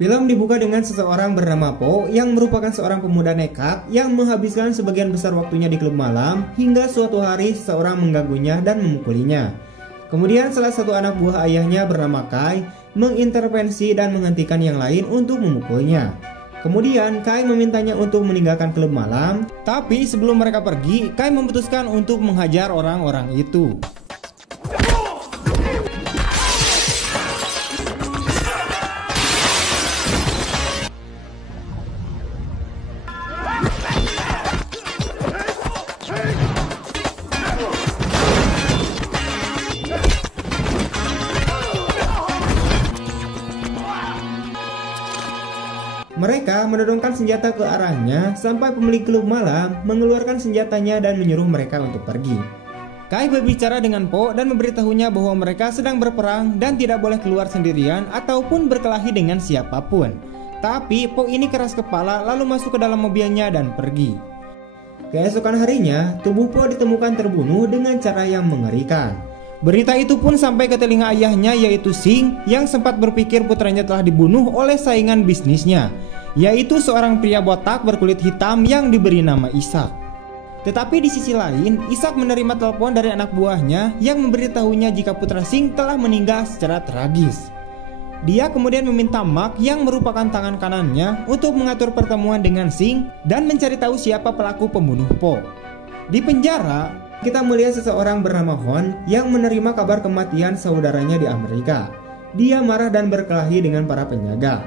Film dibuka dengan seseorang bernama Po yang merupakan seorang pemuda nekat yang menghabiskan sebagian besar waktunya di klub malam hingga suatu hari seseorang mengganggunya dan memukulinya. Kemudian salah satu anak buah ayahnya bernama Kai mengintervensi dan menghentikan yang lain untuk memukulnya. Kemudian Kai memintanya untuk meninggalkan klub malam, tapi sebelum mereka pergi, Kai memutuskan untuk menghajar orang-orang itu. Mereka menodongkan senjata ke arahnya sampai pemilik klub malam mengeluarkan senjatanya dan menyuruh mereka untuk pergi. Kai berbicara dengan Po dan memberitahunya bahwa mereka sedang berperang dan tidak boleh keluar sendirian ataupun berkelahi dengan siapapun. Tapi Po ini keras kepala lalu masuk ke dalam mobilnya dan pergi. Keesokan harinya, tubuh Po ditemukan terbunuh dengan cara yang mengerikan. Berita itu pun sampai ke telinga ayahnya yaitu Sing yang sempat berpikir putranya telah dibunuh oleh saingan bisnisnya, yaitu seorang pria botak berkulit hitam yang diberi nama Ishak. Tetapi di sisi lain, Ishak menerima telepon dari anak buahnya yang memberitahunya jika putra Sing telah meninggal secara tragis. Dia kemudian meminta Mark yang merupakan tangan kanannya untuk mengatur pertemuan dengan Sing dan mencari tahu siapa pelaku pembunuh Po. Di penjara, kita melihat seseorang bernama Hon yang menerima kabar kematian saudaranya di Amerika. Dia marah dan berkelahi dengan para penjaga.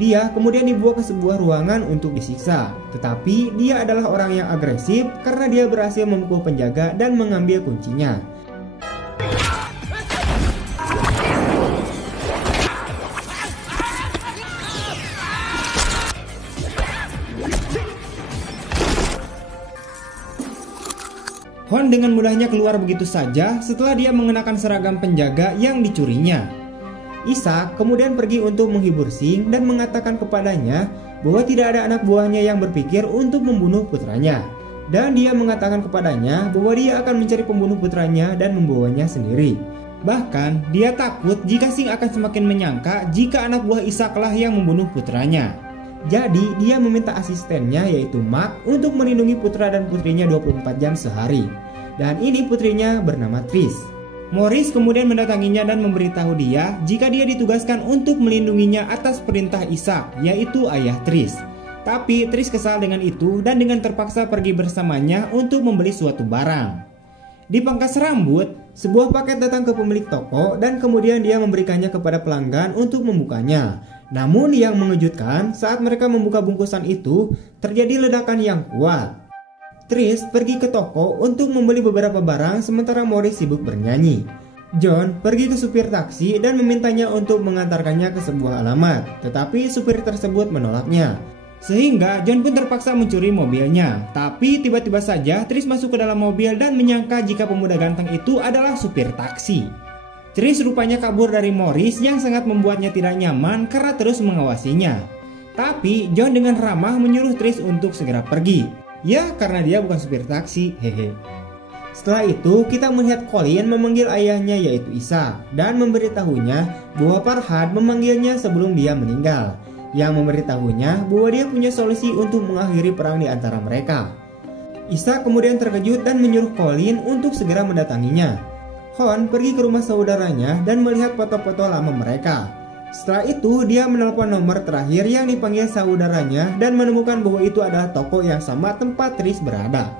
Dia kemudian dibawa ke sebuah ruangan untuk disiksa. Tetapi dia adalah orang yang agresif karena dia berhasil memukul penjaga dan mengambil kuncinya. Hon dengan mudahnya keluar begitu saja setelah dia mengenakan seragam penjaga yang dicurinya. Ishak kemudian pergi untuk menghibur Sing dan mengatakan kepadanya bahwa tidak ada anak buahnya yang berpikir untuk membunuh putranya. Dan dia mengatakan kepadanya bahwa dia akan mencari pembunuh putranya dan membawanya sendiri. Bahkan dia takut jika Sing akan semakin menyangka jika anak buah Ishaklah yang membunuh putranya. Jadi dia meminta asistennya yaitu Mark untuk melindungi putra dan putrinya 24 jam sehari. Dan ini putrinya bernama Tris. Morris kemudian mendatanginya dan memberitahu dia jika dia ditugaskan untuk melindunginya atas perintah Ishak, yaitu ayah Tris. Tapi Tris kesal dengan itu dan dengan terpaksa pergi bersamanya untuk membeli suatu barang. Di pangkas rambut, sebuah paket datang ke pemilik toko dan kemudian dia memberikannya kepada pelanggan untuk membukanya. Namun yang mengejutkan, saat mereka membuka bungkusan itu, terjadi ledakan yang kuat. Tris pergi ke toko untuk membeli beberapa barang sementara Morris sibuk bernyanyi. John pergi ke supir taksi dan memintanya untuk mengantarkannya ke sebuah alamat, tetapi supir tersebut menolaknya. Sehingga John pun terpaksa mencuri mobilnya. Tapi tiba-tiba saja Tris masuk ke dalam mobil dan menyangka jika pemuda ganteng itu adalah supir taksi. Tris rupanya kabur dari Morris yang sangat membuatnya tidak nyaman karena terus mengawasinya. Tapi John dengan ramah menyuruh Tris untuk segera pergi. Ya karena dia bukan supir taksi, hehe. Setelah itu kita melihat Colin memanggil ayahnya yaitu Ishak dan memberitahunya bahwa Farhad memanggilnya sebelum dia meninggal, yang memberitahunya bahwa dia punya solusi untuk mengakhiri perang di antara mereka. Ishak kemudian terkejut dan menyuruh Colin untuk segera mendatanginya. Hon pergi ke rumah saudaranya dan melihat foto-foto lama mereka. Setelah itu dia menelpon nomor terakhir yang dipanggil saudaranya dan menemukan bahwa itu adalah toko yang sama tempat Tris berada.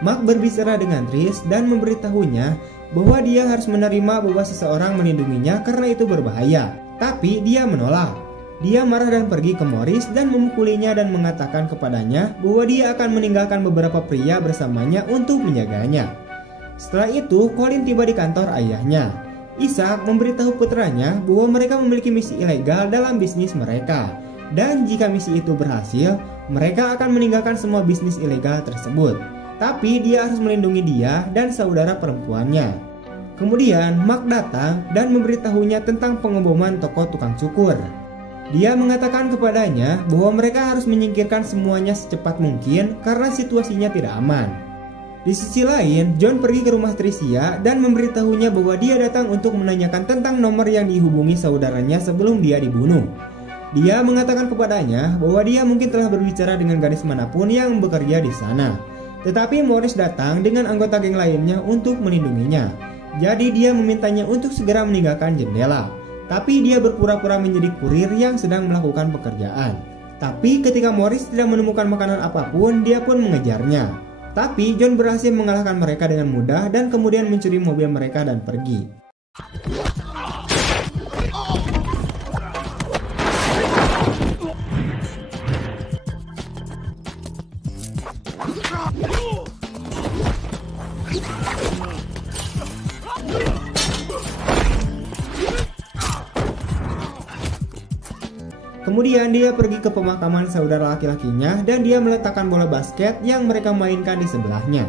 Mark berbicara dengan Tris dan memberitahunya bahwa dia harus menerima bahwa seseorang melindunginya karena itu berbahaya. Tapi dia menolak. Dia marah dan pergi ke Morris dan memukulinya dan mengatakan kepadanya bahwa dia akan meninggalkan beberapa pria bersamanya untuk menjaganya. Setelah itu, Colin tiba di kantor ayahnya. Ishak memberitahu putranya bahwa mereka memiliki misi ilegal dalam bisnis mereka. Dan jika misi itu berhasil, mereka akan meninggalkan semua bisnis ilegal tersebut. Tapi dia harus melindungi dia dan saudara perempuannya. Kemudian Mark datang dan memberitahunya tentang pengeboman toko tukang cukur. Dia mengatakan kepadanya bahwa mereka harus menyingkirkan semuanya secepat mungkin karena situasinya tidak aman. Di sisi lain, John pergi ke rumah Tricia dan memberitahunya bahwa dia datang untuk menanyakan tentang nomor yang dihubungi saudaranya sebelum dia dibunuh. Dia mengatakan kepadanya bahwa dia mungkin telah berbicara dengan gadis manapun yang bekerja di sana. Tetapi Morris datang dengan anggota geng lainnya untuk melindunginya. Jadi dia memintanya untuk segera meninggalkan jendela. Tapi dia berpura-pura menjadi kurir yang sedang melakukan pekerjaan. Tapi ketika Morris tidak menemukan makanan apapun, dia pun mengejarnya. Tapi John berhasil mengalahkan mereka dengan mudah dan kemudian mencuri mobil mereka dan pergi. Kemudian dia pergi ke pemakaman saudara laki-lakinya dan dia meletakkan bola basket yang mereka mainkan di sebelahnya.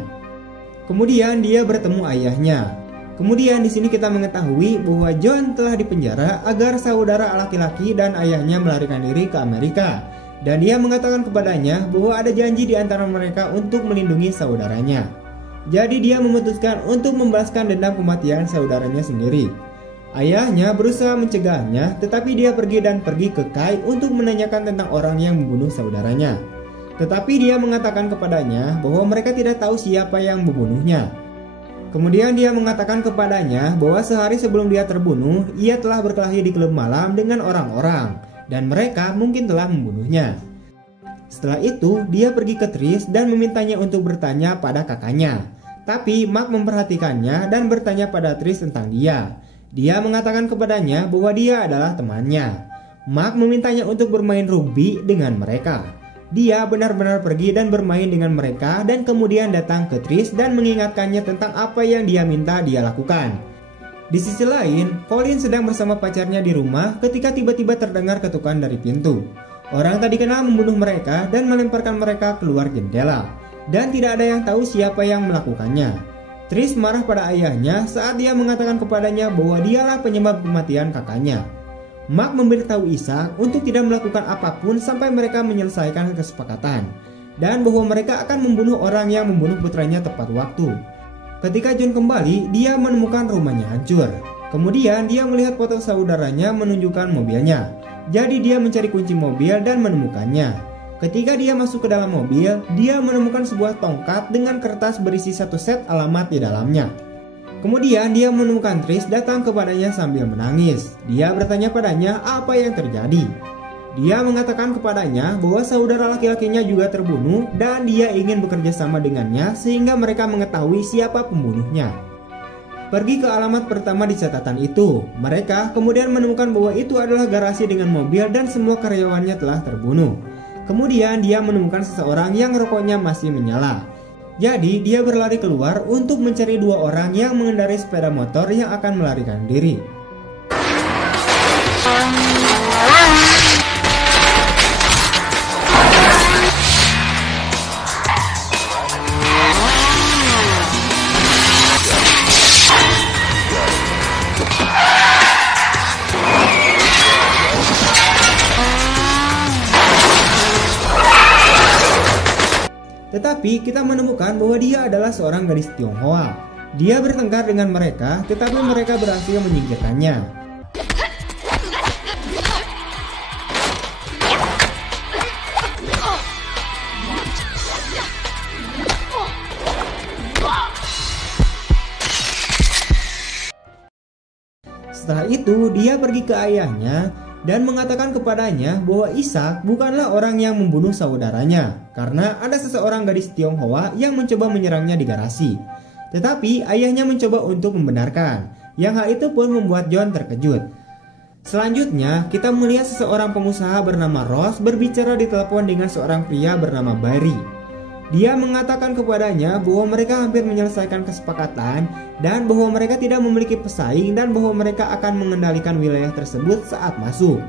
Kemudian dia bertemu ayahnya. Kemudian di sini kita mengetahui bahwa John telah dipenjara agar saudara laki-laki dan ayahnya melarikan diri ke Amerika. Dan dia mengatakan kepadanya bahwa ada janji di antara mereka untuk melindungi saudaranya. Jadi dia memutuskan untuk membalaskan dendam kematian saudaranya sendiri. Ayahnya berusaha mencegahnya, tetapi dia pergi ke Kai untuk menanyakan tentang orang yang membunuh saudaranya. Tetapi dia mengatakan kepadanya bahwa mereka tidak tahu siapa yang membunuhnya. Kemudian dia mengatakan kepadanya bahwa sehari sebelum dia terbunuh, ia telah berkelahi di klub malam dengan orang-orang, dan mereka mungkin telah membunuhnya. Setelah itu, dia pergi ke Tris dan memintanya untuk bertanya pada kakaknya. Tapi Mark memperhatikannya dan bertanya pada Tris tentang dia. Dia mengatakan kepadanya bahwa dia adalah temannya. Mark memintanya untuk bermain rugby dengan mereka. Dia benar-benar pergi dan bermain dengan mereka dan kemudian datang ke Tris dan mengingatkannya tentang apa yang dia minta dia lakukan. Di sisi lain, Colin sedang bersama pacarnya di rumah ketika tiba-tiba terdengar ketukan dari pintu. Orang tak dikenal membunuh mereka dan melemparkan mereka keluar jendela. Dan tidak ada yang tahu siapa yang melakukannya. Tris marah pada ayahnya saat dia mengatakan kepadanya bahwa dialah penyebab kematian kakaknya. Mark memberitahu Ishak untuk tidak melakukan apapun sampai mereka menyelesaikan kesepakatan, dan bahwa mereka akan membunuh orang yang membunuh putranya tepat waktu. Ketika John kembali, dia menemukan rumahnya hancur. Kemudian dia melihat foto saudaranya menunjukkan mobilnya. Jadi dia mencari kunci mobil dan menemukannya. Ketika dia masuk ke dalam mobil, dia menemukan sebuah tongkat dengan kertas berisi satu set alamat di dalamnya. Kemudian dia menemukan Tris datang kepadanya sambil menangis. Dia bertanya padanya apa yang terjadi. Dia mengatakan kepadanya bahwa saudara laki-lakinya juga terbunuh dan dia ingin bekerja sama dengannya sehingga mereka mengetahui siapa pembunuhnya. Pergi ke alamat pertama di catatan itu. Mereka kemudian menemukan bahwa itu adalah garasi dengan mobil dan semua karyawannya telah terbunuh. Kemudian dia menemukan seseorang yang rokoknya masih menyala. Jadi dia berlari keluar untuk mencari dua orang yang mengendarai sepeda motor yang akan melarikan diri. Tetapi kita menemukan bahwa dia adalah seorang gadis Tionghoa. Dia bertengkar dengan mereka, tetapi mereka berhasil menyingkirkannya. Setelah itu, dia pergi ke ayahnya dan mengatakan kepadanya bahwa Ishak bukanlah orang yang membunuh saudaranya, karena ada seseorang gadis Tionghoa yang mencoba menyerangnya di garasi. Tetapi ayahnya mencoba untuk membenarkan, yang hal itu pun membuat John terkejut. Selanjutnya, kita melihat seseorang pengusaha bernama Ross berbicara di telepon dengan seorang pria bernama Barry. Dia mengatakan kepadanya bahwa mereka hampir menyelesaikan kesepakatan dan bahwa mereka tidak memiliki pesaing dan bahwa mereka akan mengendalikan wilayah tersebut saat masuk.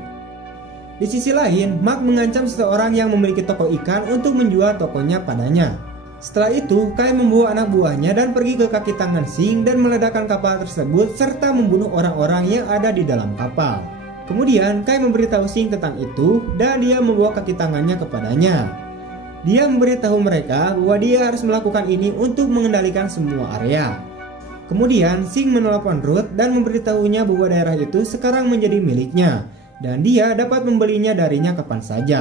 Di sisi lain, Mark mengancam seseorang yang memiliki toko ikan untuk menjual tokonya padanya. Setelah itu, Kai membawa anak buahnya dan pergi ke kaki tangan Sing dan meledakkan kapal tersebut serta membunuh orang-orang yang ada di dalam kapal. Kemudian, Kai memberitahu Sing tentang itu dan dia membawa kaki tangannya kepadanya. Dia memberitahu mereka bahwa dia harus melakukan ini untuk mengendalikan semua area. Kemudian Sing menelepon Ruth dan memberitahunya bahwa daerah itu sekarang menjadi miliknya dan dia dapat membelinya darinya kapan saja.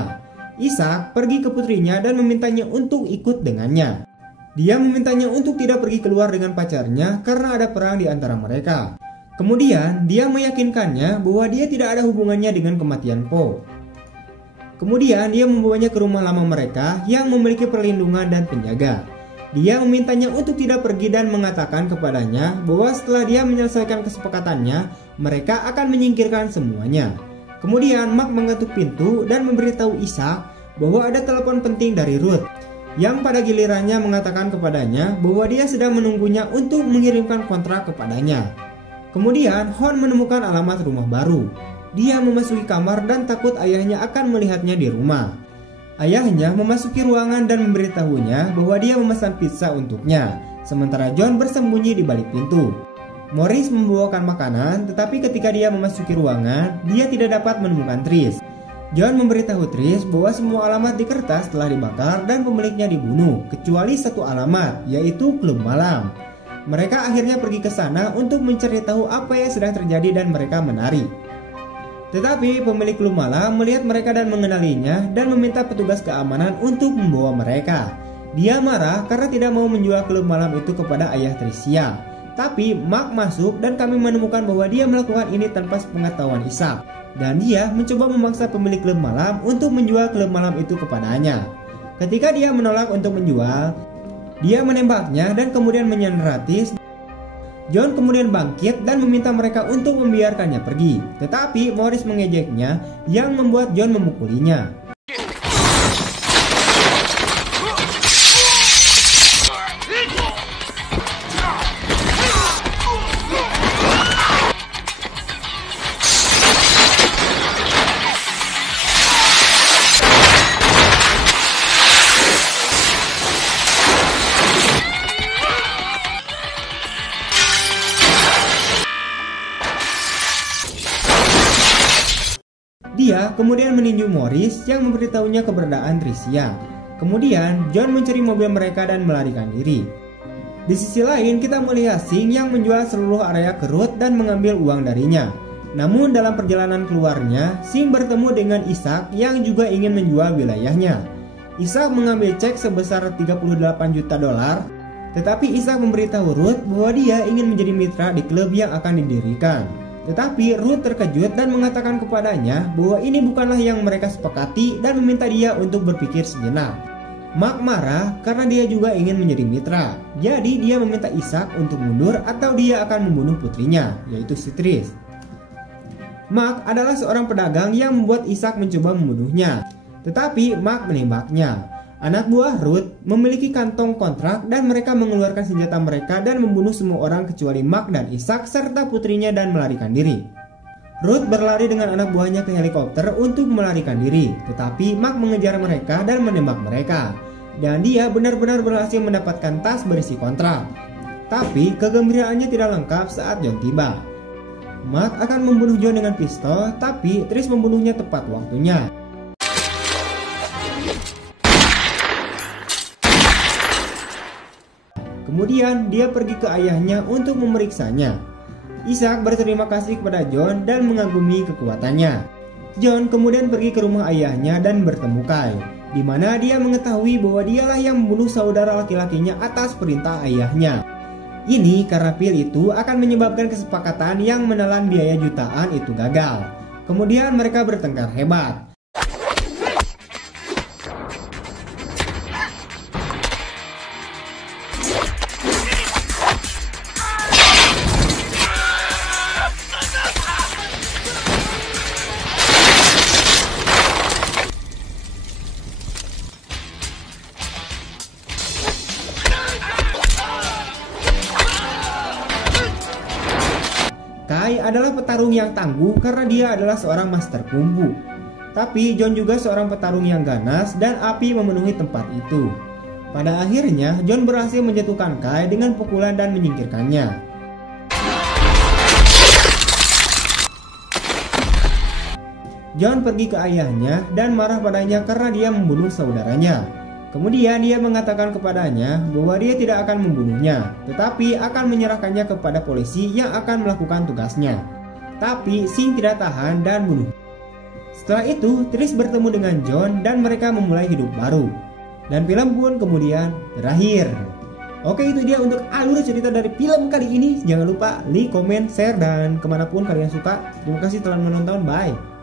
Ishak pergi ke putrinya dan memintanya untuk ikut dengannya. Dia memintanya untuk tidak pergi keluar dengan pacarnya karena ada perang di antara mereka. Kemudian dia meyakinkannya bahwa dia tidak ada hubungannya dengan kematian Po. Kemudian dia membawanya ke rumah lama mereka yang memiliki perlindungan dan penjaga. Dia memintanya untuk tidak pergi dan mengatakan kepadanya bahwa setelah dia menyelesaikan kesepakatannya, mereka akan menyingkirkan semuanya. Kemudian Mark mengetuk pintu dan memberitahu Ishak bahwa ada telepon penting dari Ruth, yang pada gilirannya mengatakan kepadanya bahwa dia sedang menunggunya untuk mengirimkan kontrak kepadanya. Kemudian Hon menemukan alamat rumah baru. Dia memasuki kamar dan takut ayahnya akan melihatnya di rumah. Ayahnya memasuki ruangan dan memberitahunya bahwa dia memesan pizza untuknya, sementara John bersembunyi di balik pintu. Morris membawakan makanan, tetapi ketika dia memasuki ruangan, dia tidak dapat menemukan Trish. John memberitahu Trish bahwa semua alamat di kertas telah dibakar dan pemiliknya dibunuh, kecuali satu alamat, yaitu klub malam. Mereka akhirnya pergi ke sana untuk mencari tahu apa yang sedang terjadi dan mereka menari. Tetapi pemilik klub malam melihat mereka dan mengenalinya dan meminta petugas keamanan untuk membawa mereka. Dia marah karena tidak mau menjual klub malam itu kepada ayah Tricia. Tapi Mark masuk dan kami menemukan bahwa dia melakukan ini tanpa sepengetahuan Ishak. Dan dia mencoba memaksa pemilik klub malam untuk menjual klub malam itu kepadanya. Ketika dia menolak untuk menjual, dia menembaknya dan kemudian menyandera Trish. John kemudian bangkit dan meminta mereka untuk membiarkannya pergi. Tetapi Morris mengejeknya yang membuat John memukulinya. Dia kemudian meninju Morris yang memberitahunya keberadaan Tricia. Kemudian John mencuri mobil mereka dan melarikan diri. Di sisi lain kita melihat Sing yang menjual seluruh area ke Ruth dan mengambil uang darinya. Namun dalam perjalanan keluarnya, Sing bertemu dengan Ishak yang juga ingin menjual wilayahnya. Ishak mengambil cek sebesar 38 juta dolar, tetapi Ishak memberitahu Ruth bahwa dia ingin menjadi mitra di klub yang akan didirikan. Tetapi Ruth terkejut dan mengatakan kepadanya bahwa ini bukanlah yang mereka sepakati dan meminta dia untuk berpikir sejenak. Mark marah karena dia juga ingin menjadi mitra. Jadi dia meminta Ishak untuk mundur atau dia akan membunuh putrinya, yaitu si Trish. Mark adalah seorang pedagang yang membuat Ishak mencoba membunuhnya. Tetapi Mark menembaknya. Anak buah Ruth memiliki kantong kontrak dan mereka mengeluarkan senjata mereka dan membunuh semua orang kecuali Mark dan Ishak serta putrinya dan melarikan diri. Ruth berlari dengan anak buahnya ke helikopter untuk melarikan diri, tetapi Mark mengejar mereka dan menembak mereka. Dan dia benar-benar berhasil mendapatkan tas berisi kontrak. Tapi kegembiraannya tidak lengkap saat John tiba. Mark akan membunuh John dengan pistol, tapi Trish membunuhnya tepat waktunya. Kemudian dia pergi ke ayahnya untuk memeriksanya. Ishak berterima kasih kepada John dan mengagumi kekuatannya. John kemudian pergi ke rumah ayahnya dan bertemu Kai, di mana dia mengetahui bahwa dialah yang membunuh saudara laki-lakinya atas perintah ayahnya. Ini karena pil itu akan menyebabkan kesepakatan yang menelan biaya jutaan itu gagal. Kemudian mereka bertengkar hebat. Kai adalah petarung yang tangguh karena dia adalah seorang master kungfu. Tapi John juga seorang petarung yang ganas dan api memenuhi tempat itu. Pada akhirnya John berhasil menjatuhkan Kai dengan pukulan dan menyingkirkannya. John pergi ke ayahnya dan marah padanya karena dia membunuh saudaranya. Kemudian dia mengatakan kepadanya bahwa dia tidak akan membunuhnya, tetapi akan menyerahkannya kepada polisi yang akan melakukan tugasnya. Tapi Singh tidak tahan dan bunuh. Setelah itu, Trish bertemu dengan John dan mereka memulai hidup baru. Dan film pun kemudian berakhir. Oke, itu dia untuk alur cerita dari film kali ini. Jangan lupa like, comment, share, dan kemanapun kalian suka. Terima kasih telah menonton, bye.